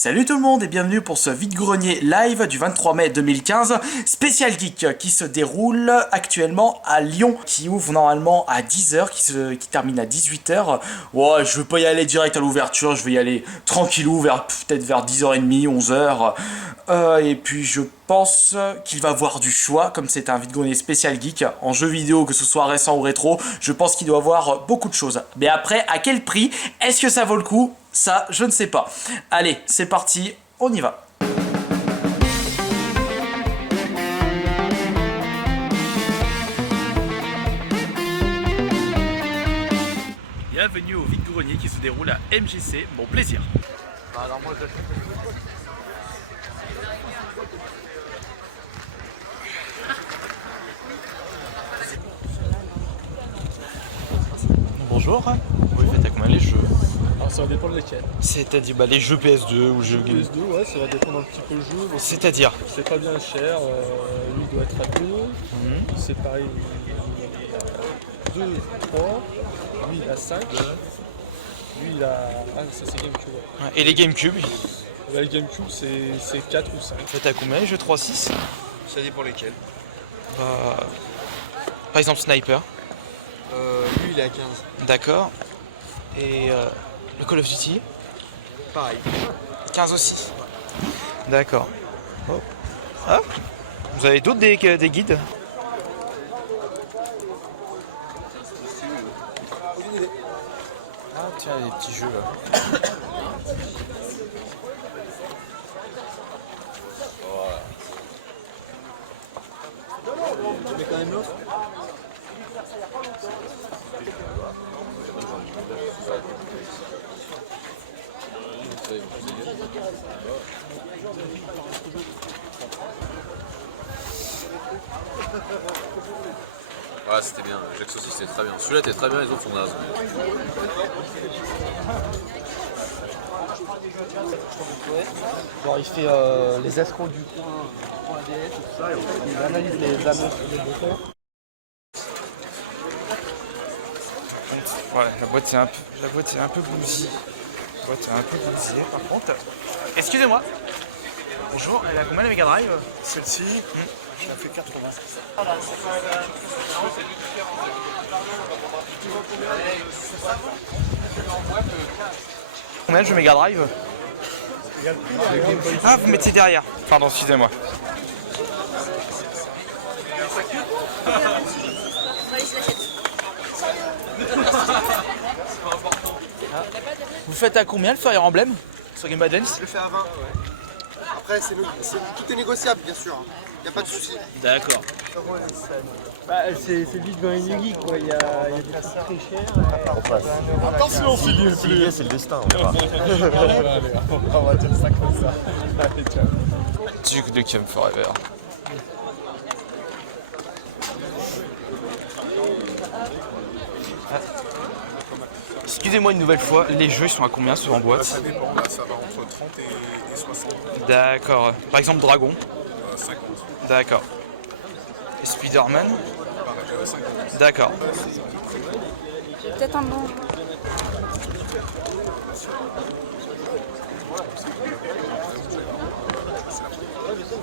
Salut tout le monde et bienvenue pour ce vide-grenier live du 23 mai 2015 spécial geek qui se déroule actuellement à Lyon, qui ouvre normalement à 10h, qui termine à 18h. Ouais, je vais pas y aller direct à l'ouverture, je vais y aller tranquillou, peut-être vers 10h30, 11h. Et puis je pense qu'il va avoir du choix, comme c'est un vide-grenier spécial geek en jeu vidéo, que ce soit récent ou rétro. Je pense qu'il doit avoir beaucoup de choses. Mais après, à quel prix? Est-ce que ça vaut le coup? Ça, je ne sais pas. Allez, c'est parti, on y va. Bienvenue au vide-grenier qui se déroule à MJC. Bon plaisir. Alors moi, bonjour, vous faites à combien les jeux? Alors ça va dépendre lesquels. C'est-à-dire les jeux PS2 ou jeux Game. PS2, ouais, ça va dépendre un petit peu le jeu. C'est-à-dire C'est pas bien cher, lui il doit être à 2. C'est pareil, il a 2, 3. Lui il a 5. Lui il a. Ah, ça c'est Gamecube. Ouais. Et les Gamecube? Bah, le Gamecube c'est 4 ou 5. Vous faites à combien les jeux 3-6? Ça dépend lesquels. Par exemple Sniper. Lui il est à 15. D'accord. Et le Call of Duty? Pareil. 15 aussi. D'accord. Oh. Ah, vous avez d'autres des guides? Ah tiens, des petits jeux là. Tu mets quand même l'autre. Ah c'était bien, Jack Saucisse c'était très bien. Celui-là était très bien, les autres sont nazes. Genre il fait les escrocs du coin, ADS, tout ça, et il analyse les annonces sur les boutons. Ouais, la boîte est un peu bousillée. La boîte est un peu bousillée par contre. Excusez-moi. Bonjour, elle a combien la Mega Drive? Celle-ci, je la fais 80. Combien le jeu Mega Drive? Ah, vous mettez derrière. Pardon, excusez-moi. Vous faites à combien le Fire Emblem sur Game Boy Advance? Je le fais à 20. Après tout est négociable bien sûr. Y a pas de souci. D'accord. Bah, c'est vite dans une geek quoi, il y a des trucs très chers. Attention Philippe, C'est le destin, on verra. Allez, on va dire ça comme ça. Allez, ciao. Duke Nukem Forever. Excusez-moi une nouvelle fois, les jeux ils sont à combien ceux en boîte? Ça dépend, là, ça va entre 30 et 60. D'accord. Par exemple Dragon. 50. D'accord. Et Spider-Man. Pareil, 50. D'accord. Peut-être un bon.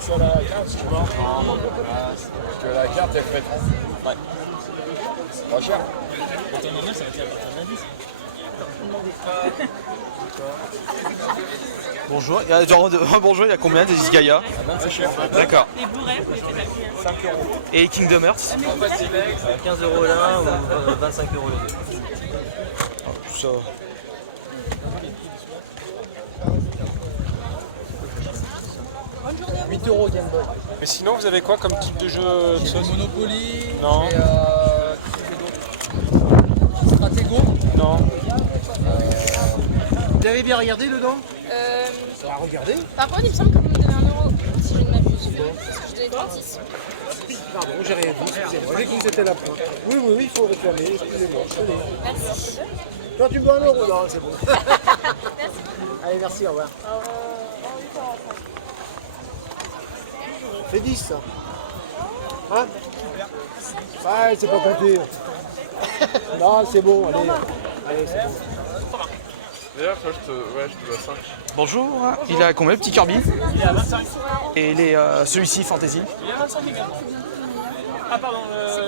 Sur la carte, tu vois. Parce que la carte elle fait 30. Ouais. C'est pas cher. Bonjour, il y a bonjour, il y a combien des Gaia? C'est cher. D'accord. Les Blu-ray, vous les faites à combien? 5 euros. Et Kingdom Hearts? 15 euros l'un ou 25 euros les deux. Ça. Bonne journée. 8 euros Game Boy. Mais sinon, vous avez quoi comme type de jeu Monopoly. Non. Et Stratego. Non. Vous avez bien regardé dedans? Ça va regarder. Par contre, il me semble que vous me donnez 1 euro, si je ne m'abuse. Parce que je donnais 36. Pardon, j'ai rien dit, excusez-moi. J'ai cru que c'était la pointe. Oui, il faut réclamer, excusez-moi. Merci. Quand tu me dois 1 euro, non, c'est bon. Allez, merci, au revoir. C'est 10 ça. Hein? Ouais, c'est pas compté. Non, c'est bon, allez. Allez, c'est bon. D'ailleurs, je te dois 5. Bonjour, il a combien le petit Kirby? Il est à 25. Et celui-ci, Fantasy? Il est à 25 également. Ah pardon,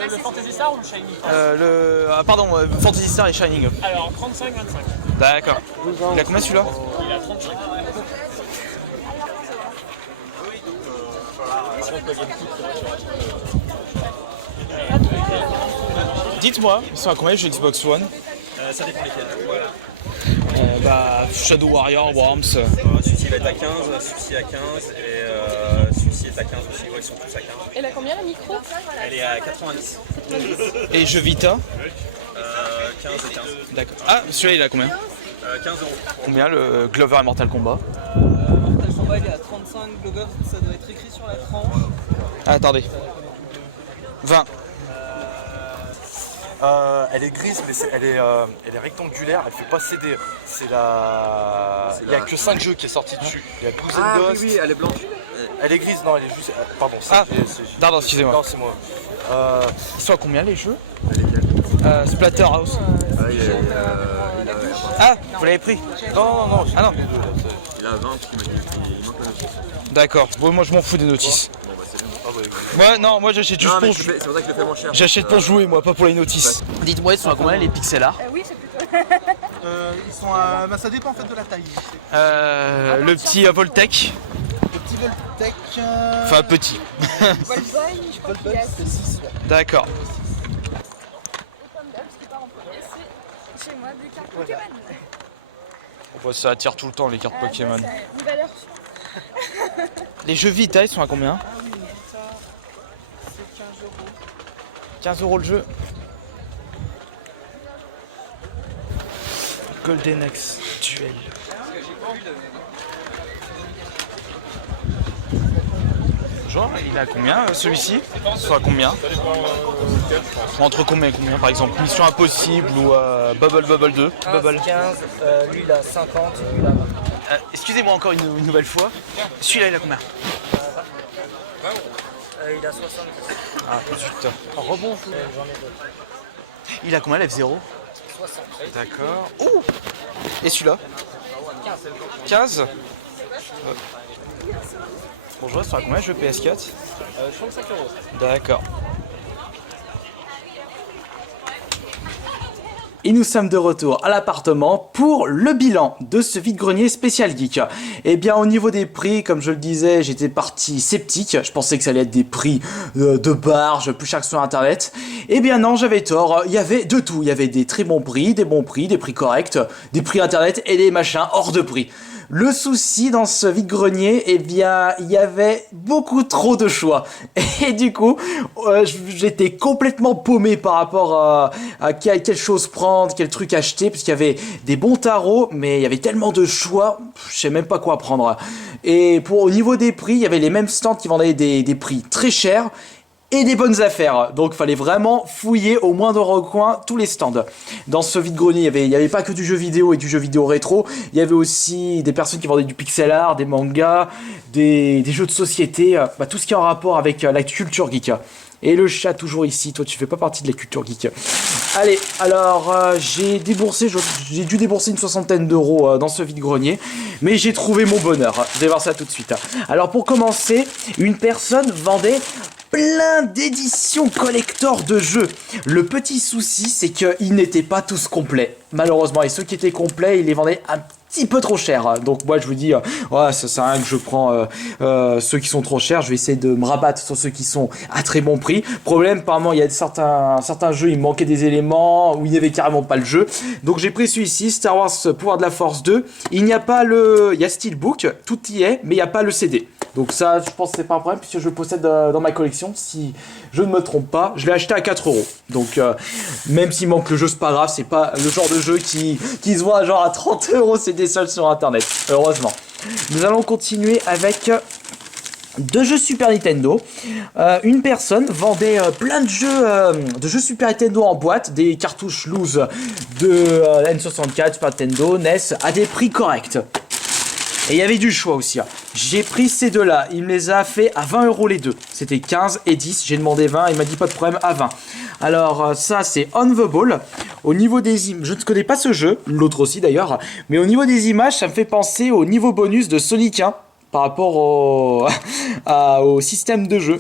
le Fantasy Star ou le Shiny? Fantasy Star et Shining. Alors 35-25. D'accord. Il a combien celui-là? Il a 35. Dites-moi, ils sont à combien chez Xbox One? Ça dépend lesquels. Shadow Warrior, Worms. Celui-ci va être à 15, celui-ci à 15 et celui-ci est à 15 aussi. Ouais, ils sont tous à 15. Elle a combien la micro? Elle est à 90. Et jeux Vita? 15 et 15. D'accord. Ah, celui-là il a combien? 15 €. Combien le Glover et Mortal Kombat? Mortal Kombat il est à 35, Glover ça doit être écrit sur la tranche. Ah, attendez. 20. Elle est grise, mais elle est rectangulaire, elle fait pas CD. C'est la. Il n'y a que 5 jeux qui est sorti dessus. Il y a Ghouls and Ghosts. Oui, elle est blanche. Elle est grise, non, elle est juste. Pardon, Pardon, excusez-moi. Non, c'est moi. Ils sont à combien les jeux? Splatterhouse. Ah, vous l'avez pris? Non, Ah non. Il a 20 parce qu'il m'a dit qu'il manque la notice. D'accord. Bon, moi je m'en fous des notices. Bon bah c'est bien. Ouais, non, moi j'achète juste pour jouer. C'est pour ça que je le fais moins cher. J'achète pour jouer, moi, pas pour les notices. Dites-moi, ils sont à combien les pixel art? Oui, c'est plutôt. Ils sont à. Bah, ça dépend en fait de la taille. Le petit Voltec. Le petit Voltec. Enfin, petit. Volboy, je crois qu'il est à 6. D'accord. Ce qui part en premier, c'est chez moi des cartes Pokémon. Bon, ça attire tout le temps les cartes Pokémon. C'est une valeur sûre. Les jeux Vita, ils sont à combien? Ah oui, ça c'est 15 €. 15 € le jeu. Golden Axe Duel. Genre, il a combien celui-ci? Soit combien? Entre combien et combien par exemple? Mission Impossible ou Bubble 2? Bubble. 15, lui il a 50, lui il a 20. Excusez-moi encore une nouvelle fois. Celui-là, il a combien? Il a 70. Ah, putain. Rebond fou. J'en ai d'autres. Il a combien l'F0? 60. D'accord. Ouh! Et celui-là? 15? Bonjour, ça sera combien le jeu PS4? 35 €. D'accord. Et nous sommes de retour à l'appartement pour le bilan de ce vide-grenier spécial geek. Et bien au niveau des prix, comme je le disais, j'étais parti sceptique. Je pensais que ça allait être des prix de barge, plus cher que sur internet. Et bien non, j'avais tort. Il y avait de tout. Il y avait des très bons prix, des prix corrects, des prix internet et des machins hors de prix. Le souci dans ce vide-grenier, eh bien, il y avait beaucoup trop de choix. Et du coup, j'étais complètement paumé par rapport à quelle chose prendre, quel truc acheter, parce qu'il y avait des bons tarots, mais il y avait tellement de choix, je sais même pas quoi prendre. Et au niveau des prix, il y avait les mêmes stands qui vendaient des prix très chers, et des bonnes affaires, donc fallait vraiment fouiller au moindre recoin tous les stands. Dans ce vide-grenier, il y avait pas que du jeu vidéo et du jeu vidéo rétro, il y avait aussi des personnes qui vendaient du pixel art, des mangas, des jeux de société, tout ce qui est en rapport avec la culture geek. Et le chat toujours ici, toi tu fais pas partie de la culture geek. Allez, alors j'ai dû débourser une 60aine d'euros dans ce vide-grenier, mais j'ai trouvé mon bonheur, vous allez voir ça tout de suite. Alors pour commencer, une personne vendait plein d'éditions collector de jeux. Le petit souci, c'est qu'ils n'étaient pas tous complets, malheureusement, et ceux qui étaient complets, ils les vendaient un petit peu trop cher. Donc moi je vous dis, ouais, ça sert à rien que je prends ceux qui sont trop chers, je vais essayer de me rabattre sur ceux qui sont à très bon prix. Problème, apparemment il y a certains jeux, il manquait des éléments, où il n'y avait carrément pas le jeu. Donc j'ai pris celui-ci, Star Wars Pouvoir de la Force 2. Il n'y a pas il y a Steelbook, tout y est, mais il n'y a pas le CD. Donc ça, je pense que c'est pas un problème, puisque je le possède dans ma collection, si je ne me trompe pas. Je l'ai acheté à 4 €. Donc même s'il manque le jeu, c'est pas grave, c'est pas le genre de jeu qui se voit genre à 30 €, c'est des soldes sur internet, heureusement. Nous allons continuer avec 2 jeux Super Nintendo. Une personne vendait plein de jeux Super Nintendo en boîte, des cartouches loose de N64, Super Nintendo, NES, à des prix corrects. Et il y avait du choix aussi. J'ai pris ces deux-là. Il me les a fait à 20 € les deux. C'était 15 et 10. J'ai demandé 20. Il m'a dit pas de problème à 20. Alors ça c'est On the Ball. au niveau des images, je ne connais pas ce jeu, l'autre aussi d'ailleurs, mais au niveau des images, ça me fait penser au niveau bonus de Sonic 1 par rapport au système de jeu.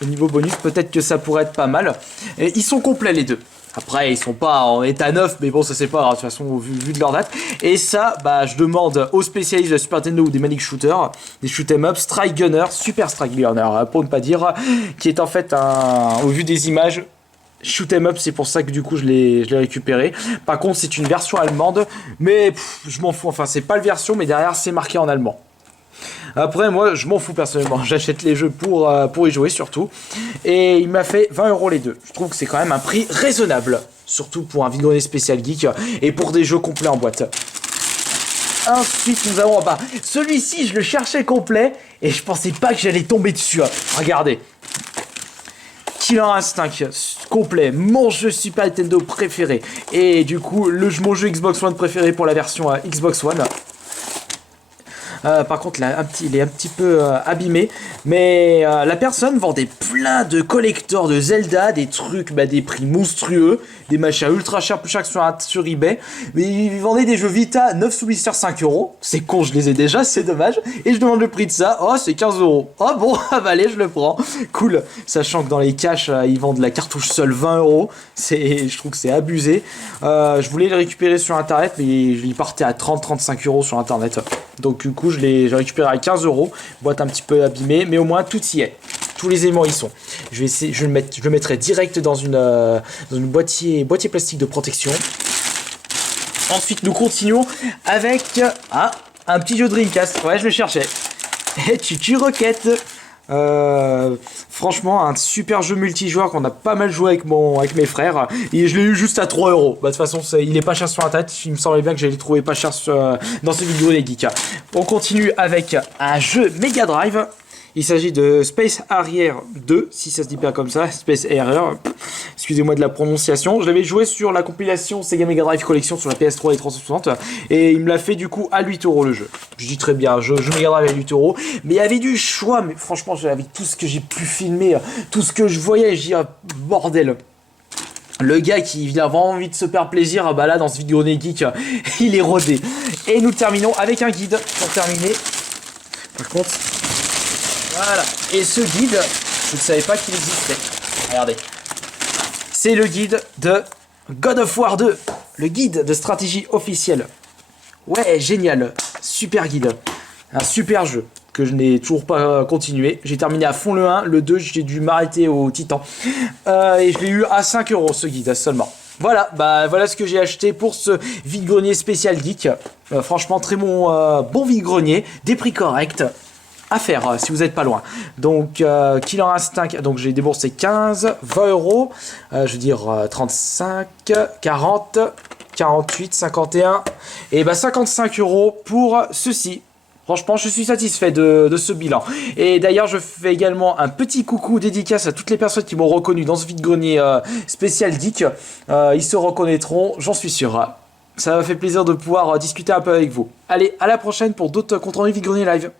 Au niveau bonus, peut-être que ça pourrait être pas mal. Et ils sont complets les deux. Après, ils sont pas en état neuf, mais bon, ça c'est pas grave, de toute façon, vu de leur date. Et ça, bah, je demande aux spécialistes de la Super Nintendo ou des Manic Shooters, des shoot'em up, Strike Gunner, Super Strike Gunner, pour ne pas dire, qui est en fait au vu des images, shoot'em up, c'est pour ça que du coup je l'ai récupéré. Par contre, c'est une version allemande, mais je m'en fous, enfin, c'est pas la version, mais derrière, c'est marqué en allemand. Après, moi, je m'en fous personnellement. J'achète les jeux pour y jouer surtout. Et il m'a fait 20 € les deux. Je trouve que c'est quand même un prix raisonnable. Surtout pour un vide-grenier spécial geek et pour des jeux complets en boîte. Ensuite, nous avons... Bah, celui-ci, je le cherchais complet et je pensais pas que j'allais tomber dessus. Regardez. Killer Instinct complet, mon jeu Super Nintendo préféré. Et du coup, mon jeu Xbox One préféré pour la version Xbox One. Par contre, là, il est un petit peu abîmé. Mais la personne vendait plein de collectors de Zelda, des trucs, des prix monstrueux, des machins ultra chers, plus chers que sur eBay. Mais il vendait des jeux Vita 9 sous blister 5 €. C'est con, je les ai déjà, c'est dommage. Et je demande le prix de ça. Oh, c'est 15 €. Oh bon, bah allez, je le prends. Cool. Sachant que dans les caches, ils vendent la cartouche seule 20 €. Je trouve que c'est abusé. Je voulais le récupérer sur internet, mais il partait à 30-35 € sur internet. Donc du coup, j'ai récupéré à 15 €. Boîte un petit peu abîmée, mais au moins tout y est. Tous les éléments y sont. Je le mettrai direct dans une boîtier plastique de protection. Ensuite, nous continuons avec un petit jeu Dreamcast. Ouais, je le cherchais. Et Tutu Rocket. Franchement, un super jeu multijoueur qu'on a pas mal joué avec mes frères. Et je l'ai eu juste à 3 €. De toute façon, il est pas cher sur internet. Il me semblait bien que j'allais le trouver pas cher dans ces vidéos des geeks. On continue avec un jeu Mega Drive. Il s'agit de Space Harrier 2, si ça se dit bien comme ça, Space Harrier, excusez-moi de la prononciation. Je l'avais joué sur la compilation Sega Mega Drive Collection sur la PS3 et 360, et il me l'a fait du coup à 8 € le jeu. Je dis très bien, jeu Mega Drive à 8 €, mais il y avait du choix, mais franchement, avec tout ce que j'ai pu filmer, tout ce que je voyais, je dis, bordel. Le gars qui a vraiment envie de se faire plaisir, bah là, dans ce vidéo des geeks, il est rodé. Et nous terminons avec un guide, pour terminer. Par contre... Voilà, et ce guide, je ne savais pas qu'il existait. Regardez. C'est le guide de God of War 2. Le guide de stratégie officielle. Ouais, génial. Super guide. Un super jeu que je n'ai toujours pas continué. J'ai terminé à fond le 1, le 2, j'ai dû m'arrêter au Titan. Et je l'ai eu à 5 € ce guide seulement. Voilà, voilà ce que j'ai acheté pour ce vide-grenier spécial geek. Franchement, très bon vide-grenier, des prix corrects. À faire si vous n'êtes pas loin. Donc Killer Instinct, donc j'ai déboursé 15, 20 €, je veux dire 35, 40, 48, 51 et 55 € pour ceci. Franchement, je suis satisfait de ce bilan. Et d'ailleurs, je fais également un petit coucou dédicace à toutes les personnes qui m'ont reconnu dans ce vide-grenier spécial geek. Ils se reconnaîtront, j'en suis sûr. Ça m'a fait plaisir de pouvoir discuter un peu avec vous. Allez, à la prochaine pour d'autres comptes rendus vide-grenier live.